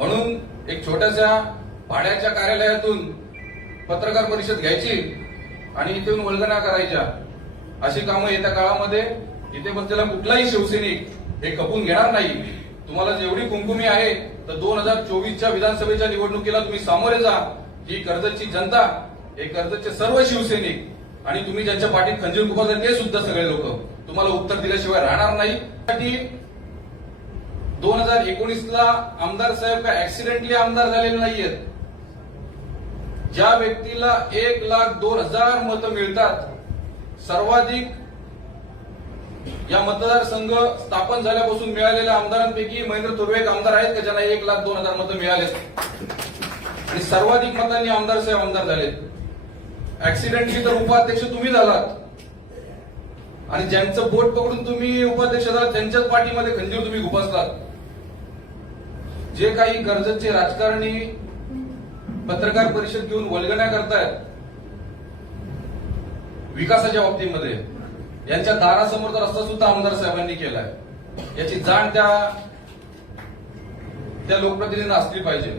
म्हणून एक छोट्याशा भाड्याच्या कार्यालयातून पत्रकार परिषद घ्यायची आणि इथून वल्गना करायच्या. अशी कामं येत्या काळामध्ये इथे बसलेला कुठलाही शिवसैनिक हे खपून घेणार नाही. तुम्हाला जेवढी कुंकुमी आहे तर दोन हजार चोवीसच्या विधानसभेच्या निवडणुकीला तुम्ही सामोरे जा. ही कर्जतची जनता हे कर्जतचे सर्व शिवसैनिक आणि तुम्ही ज्यांच्या पाठीत खंजीर खुपाचे ते सुद्धा सगळे लोक. तुम्हाला उत्तर दिल्याशिवाय राहणार नाही. दोन हजार एकोणीस ला आमदार साहेब काय ऍक्सिडेंटली आमदार झालेले नाहीयेत. ज्या व्यक्तीला एक लाख दोन हजार मतं मिळतात सर्वाधिक या मतदारसंघ स्थापन झाल्यापासून मिळालेल्या आमदारांपैकी महेंद्र थोरवे एक आमदार आहेत का ज्यांना एक लाख दोन हजार मतं मिळाले आणि सर्वाधिक मतांनी आमदार साहेब आमदार झालेत. ऍक्सिडेंटली तर उपाध्यक्ष तुम्ही झालात. आणि ज्यांचं बोट पकडून तुम्ही उपाध्यक्ष झालात त्यांच्याच पाठीमध्ये खंजीर तुम्ही गुपासलात जे काही कर्जतचे राजकारणी पत्रकार परिषद घेऊन वलगण्या करतायत विकासाच्या बाबतीमध्ये यांच्या दारासमोरचा रस्ता सुद्धा आमदार साहेबांनी केलाय. याची जाण त्या त्या लोकप्रतिनिधींना असली पाहिजे.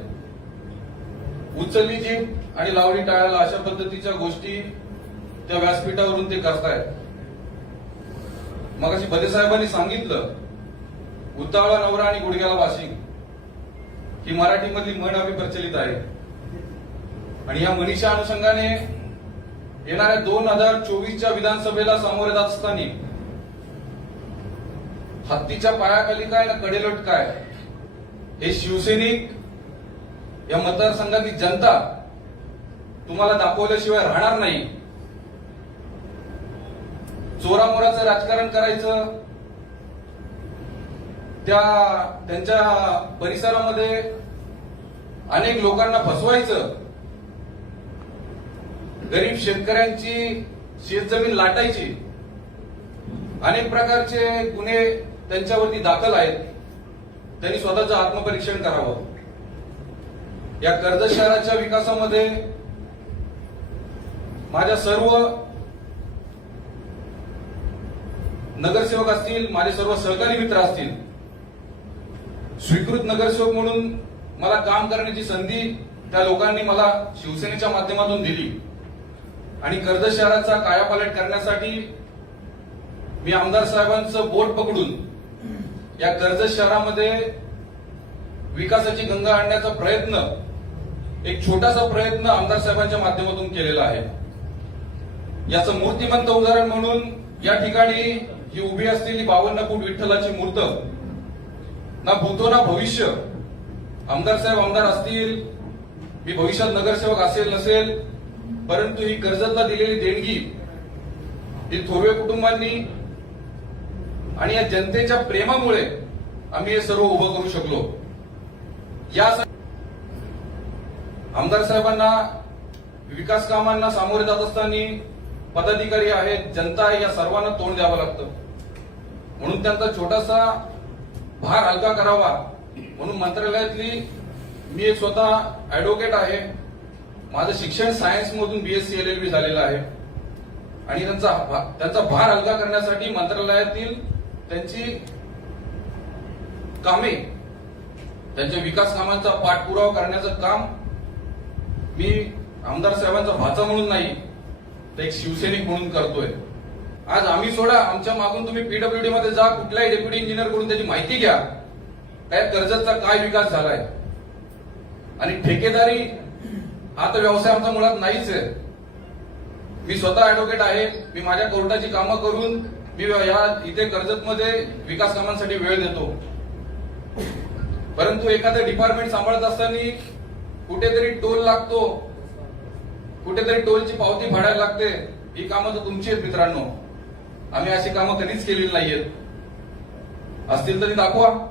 उचलली जीप आणि लावणी टाळायला अशा पद्धतीच्या गोष्टी त्या व्यासपीठावरून ते करतायत. मगाशी बदे साहेबांनी सांगितलं उतावळा नवरा आणि गुडघ्याला वाशिंग. ही मराठीमधली म्हण आम्ही प्रचलित आहे. आणि या म्हणीच्या अनुषंगाने येणाऱ्या दोन हजार चोवीसच्या विधानसभेला सामोरे जात असताना हत्तीच्या पायाखाली काय ना कडेलोट काय? हे शिवसैनिक या मतदारसंघातली जनता तुम्हाला दाखवल्याशिवाय राहणार नाही. चोरामोराचं राजकारण करायचं त्या त्यांच्या परिसरामध्ये अनेक लोकांना फसवायचं. गरीब शेतकऱ्यांची शेतजमीन लाटायची. अनेक प्रकारचे गुन्हे त्यांच्यावरती दाखल आहेत. त्यांनी स्वतःचं आत्मपरीक्षण करावं. या कर्जत शहराच्या विकासामध्ये माझ्या सर्व नगरसेवक असतील माझे सर्व सहकारी मित्र असतील स्वीकृत नगरसेवक म्हणून मला काम करण्याची संधी त्या लोकांनी मला शिवसेनेच्या माध्यमातून दिली. आणि कर्जत शहराचा कायापालट करण्यासाठी मी आमदार साहेबांचं बोट पकडून या कर्जत शहरामध्ये विकासाची गंगा आणण्याचा प्रयत्न एक छोटासा प्रयत्न आमदार साहेबांच्या माध्यमातून केलेला आहे. याचं मूर्तिमंत उदाहरण म्हणून या ठिकाणी ही उभी असलेली बावन्न फूट विठ्ठलाची मूर्त ना भूतो ना भविष्य. आमदार साहेब आमदार असतील मी भविष्यात नगरसेवक असेल नसेल परंतु ही कर्जतला दिलेली देणगी ही थोरवे कुटुंबांनी आणि या जनतेच्या प्रेमामुळे आम्ही हे सर्व उभं करू शकलो. या आमदार साहेबांना विकास कामांना सामोरे जात असताना पदाधिकारी आहेत जनता आहे या सर्वांना तोंड द्यावं लागतं. म्हणून त्यांचा छोटासा भार हलका करावा. म्हणून मंत्रालयातली मी एक स्वतः ऍडव्होकेट आहे. माझं शिक्षण सायन्समधून B S BSc L L B झालेलं आहे. आणि त्यांचा त्यांचा भार हलका करण्यासाठी मंत्रालयातील त्यांची कामे त्यांच्या विकास कामांचा पाठपुरावा करण्याचं काम मी आमदार साहेबांचा भाचा म्हणून नाही तर एक शिवसैनिक म्हणून करतोय. आज आम्ही सोडा आमच्या मागून तुम्ही पीडब्ल्यूडी मध्ये जा कुठल्याही डेप्युटी इंजिनियरकडून त्याची माहिती घ्या. काय कर्जतचा काय विकास झालाय? आणि ठेकेदारी हा तर व्यवसाय आमचा मुळात नाहीच आहे. मी स्वतः ऍडव्होकेट आहे मी माझ्या कोर्टाची कामं करून मी या इथे कर्जतमध्ये विकास कामांसाठी वेळ देतो. परंतु एखादं डिपार्टमेंट सांभाळत असताना कुठेतरी टोल लागतो. कुठेतरी टोलची पावती भरायला लागते. ही कामं तर तुमची आहेत मित्रांनो. आम्ही अशी कामं कधीच केलेली नाहीयेत. असतील तरी दाखवा.